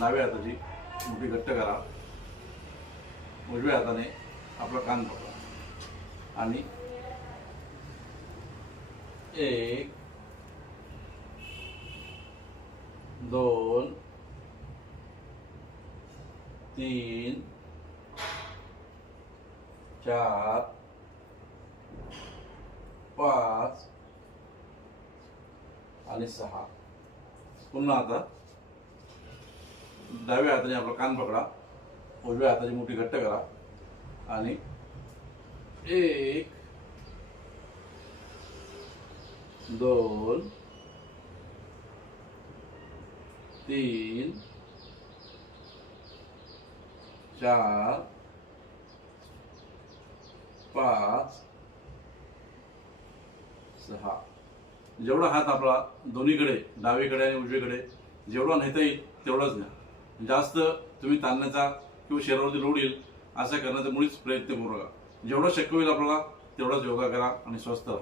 डाव्या हाताची मुठी घट्ट करा, उजव्या हाताने आपला कान पकडा आणि 1 2 3 4 5 आणि 6. पुन्हा आता डाव्या हाताने आपला कान पकडा, उजव्या हाताची मुठी घट्ट करा आणि 1 2 3 4 5 6. जेवढा हात आपला दोन्हीकडे डावीकडे आणि उजवीकडे जेवढा नेता येईल तेवढाच न्या. जास्त तुम्ही ताणण्याचा किंवा शरीरावरती लोड येईल असं करण्याचा मुळीच प्रयत्न करू नका. जेवढा शक्य होईल आपल्याला तेवढाच योगा करा आणि स्वस्थ राहा.